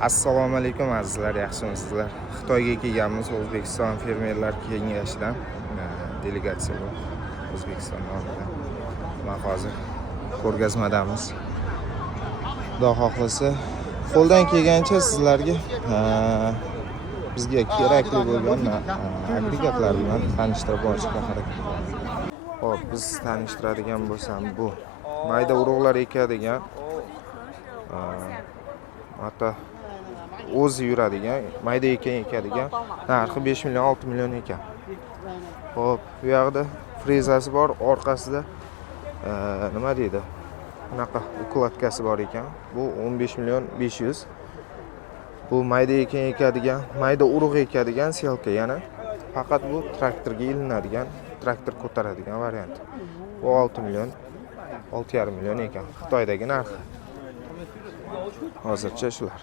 Assalomu alaykum azizlar, yaxshimisizlar? Xitoyga kelganmiz, O'zbekiston fermerlar kengashidan delegatsiya bor. O'zbekiston nomidan. Mana hozir ko'rgazmadamiz. Xudo xohlasa, qo'ldan kelgancha sizlarga bizga kerakli bo'lgan agregatlar bilan tanishtirib borishga harakat qilaman. Xo'p, biz tanishtiradigan bo'lsam, bu mayda urug'lar ekadigan hatta o'zi yuradigan, mayda ekan ekadigan, narxi 5 million, 6 million ekan. Xo'p, bu yoqda frezasi bor, orqasida nima deydi? Bunaqa ukladkasi bor ekan. Bu 15 million 500. Bu mayda ekan ekadigan, mayda urug' ekadigan selka, yana faqat bu traktorga ilinadigan, traktor ko'taradigan variant. Bu 6 million, 6,5 million ekan. Xitoydagi narxi. Hozircha shular.